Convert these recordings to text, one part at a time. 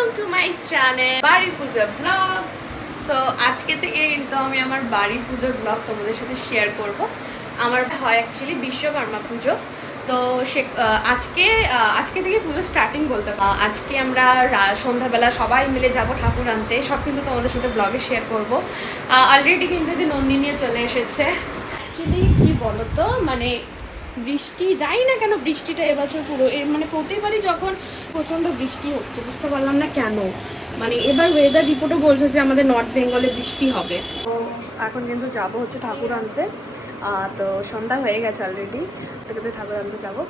Welcome to my channel বাড়ি পূজা blog. So আজকে থেকে কিন্তু আমি আমার বাড়ি পুজোর ব্লগ তোমাদের সাথে শেয়ার করব। আমার হয় অ্যাকচুয়ালি বিশ্বকর্মা পুজো। তো সে আজকে থেকে পুজো স্টার্টিং বলতে পারো। আজকে আমরা সন্ধ্যাবেলা সবাই মিলে যাব ঠাকুর আনতে, সব কিন্তু তোমাদের সাথে ব্লগে শেয়ার করব। অলরেডি কিন্তু যে নন্দিনীও চলে এসেছে। অ্যাকচুয়ালি কী বলো তো, মানে বৃষ্টি যাই না কেন, বৃষ্টিটা এবছর পুরো মানে প্রতিবারই যখন প্রচণ্ড বৃষ্টি হচ্ছে, বুঝতে পারলাম না কেন। মানে এবার ওয়েদার রিপোর্টও বলছে যে আমাদের নর্থ বেঙ্গলে বৃষ্টি হবে। তো এখন কিন্তু যাব হচ্ছে ঠাকুর আনতে। তো সন্ধ্যা হয়ে গেছে অলরেডি, তো ঠাকুর আনতে যাবো।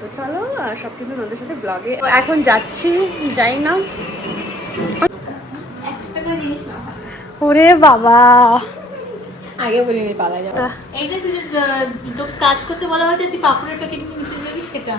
তো চলো সব কিন্তু ওদের সাথে ব্লগে এখন যাচ্ছি, যাই না। ওরে বাবা, আগে বলিনি পালা যাবে। এই যে তুই তো কাজ করতে বলা হয়েছে, তুই পাপড়ের প্যাকেট নিয়ে নিচে যাবি সেটা।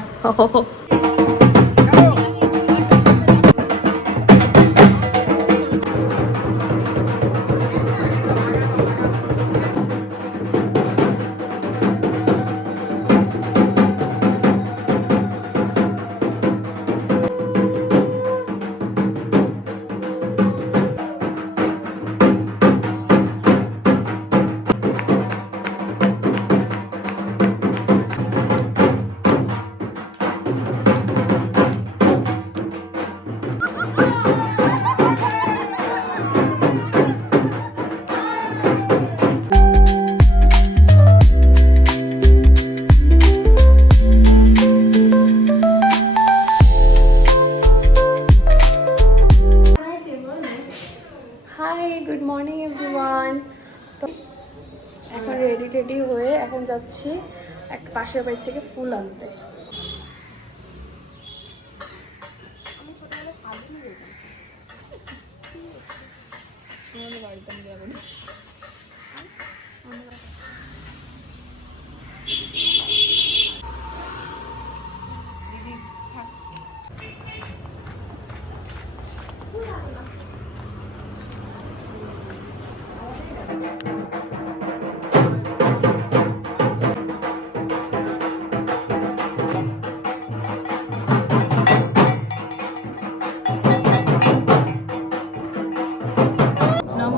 Hi, good morning everyone. তো এখন রেডি হয়ে এখন যাচ্ছি এক পাশের বাড়ি থেকে ফুল আনতে।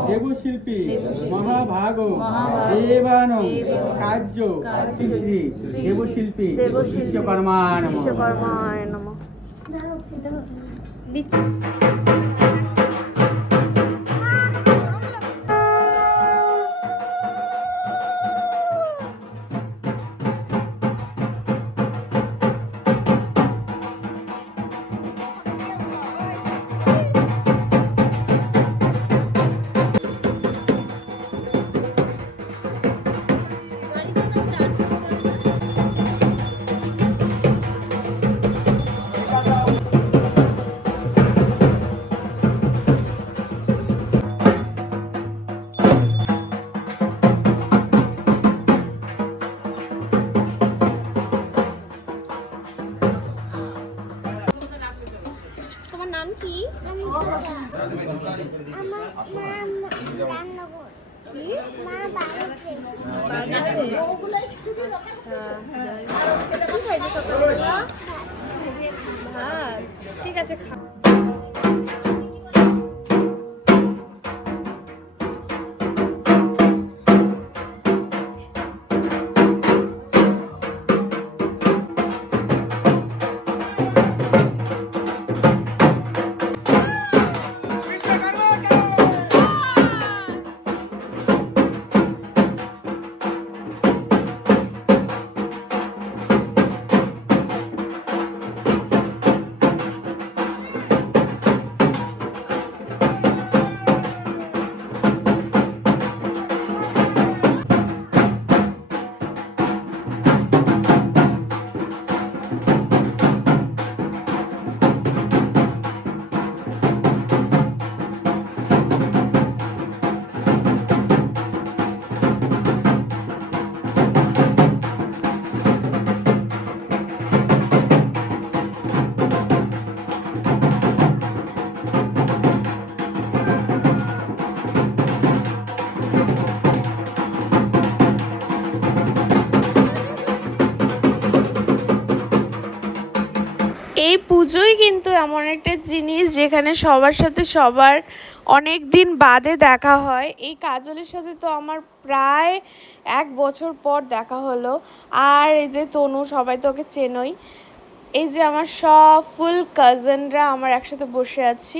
দেবশিল্পী মহাভাগ দেবান কার্য শ্রী দেবশিল্পী বিশ্বকর্মায় নমঃ। তোমার নাম কি? ঠিক আছে, খা। এই পুজোই কিন্তু এমন একটা জিনিস যেখানে সবার সাথে সবার অনেক দিন বাদে দেখা হয়। এই কাজলের সাথে তো আমার প্রায় 1 বছর পর দেখা হলো। আর এই যে তনু, সবাই তো ওকে চেনই। এই যে আমার সব ফুল কাজিনরা আমার একসাথে বসে আছি।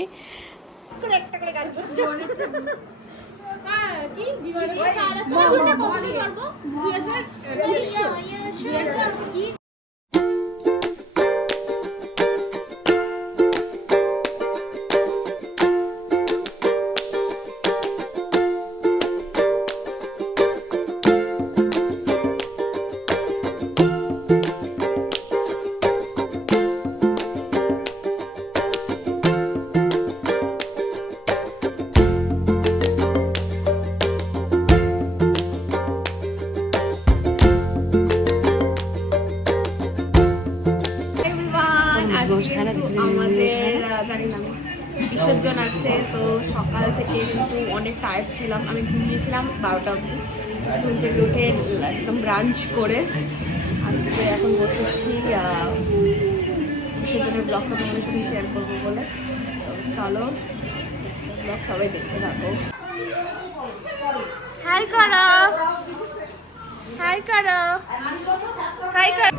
আমাদের জানি না বিসর্জন আছে, তো সকাল থেকে কিন্তু অনেক টায়ার্ড ছিলাম। আমি ঘুমিয়েছিলাম 12টা অবধি। ঘুম থেকে উঠে একদম ব্রাঞ্চ করে আজকে এখন বসেছি বিসর্জনের ব্লগটা তোমাদের সাথে শেয়ার করবো বলে। তো চলো ব্লগ সবাই দেখতে থাকো। হাই করো, হাই করো, হাই করো।